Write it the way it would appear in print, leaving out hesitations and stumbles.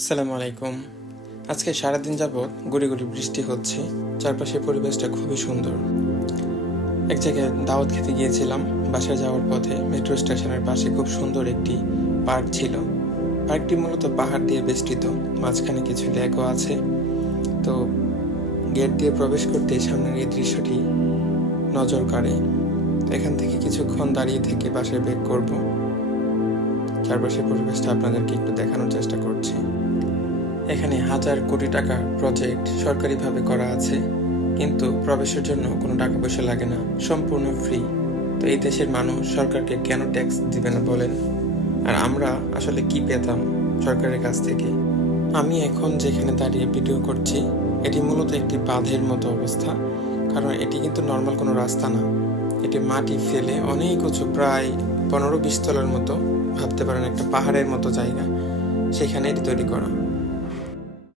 আসসালামু আলাইকুম। আজকে সারাদিন যাবৎ গুড়ি গুড়ি বৃষ্টি হচ্ছে। চারপাশের পরিবেশটা খুবই সুন্দর। এক জায়গায় দাওয়াত খেতে গিয়েছিলাম। বাসায় যাওয়ার পথে মেট্রো স্টেশনের পাশে খুব সুন্দর একটি পার্ক ছিল। পার্কটি মূলত পাহাড় দিয়ে বেষ্টিত, মাঝখানে কিছু লেকও আছে। তো গেট দিয়ে প্রবেশ করতে সামনের এই দৃশ্যটি নজর কাড়ে। এখান থেকে কিছুক্ষণ দাঁড়িয়ে থেকে বাসায় ব্যাক করব। চারপাশের পরিবেশটা আপনাদেরকে একটু দেখানোর চেষ্টা করছি। এখানে হাজার কোটি টাকার প্রজেক্ট সরকারিভাবে করা আছে, কিন্তু প্রবেশের জন্য কোনো টাকা পয়সা লাগে না, সম্পূর্ণ ফ্রি। তো এই দেশের মানুষ সরকারকে কেন ট্যাক্স দিবে না বলেন? আর আমরা আসলে কি পেতাম সরকারের কাছ থেকে? আমি এখন যেখানে দাঁড়িয়ে ভিডিও করছি, এটি মূলত একটি বাঁধের মতো অবস্থা। কারণ এটি কিন্তু নর্মাল কোনো রাস্তা না, এটি মাটি ফেলে অনেক উঁচু, প্রায় 15-20 তলার মতো, ভাবতে পারেন একটা পাহাড়ের মতো জায়গা, সেখানে এটি তৈরি করা।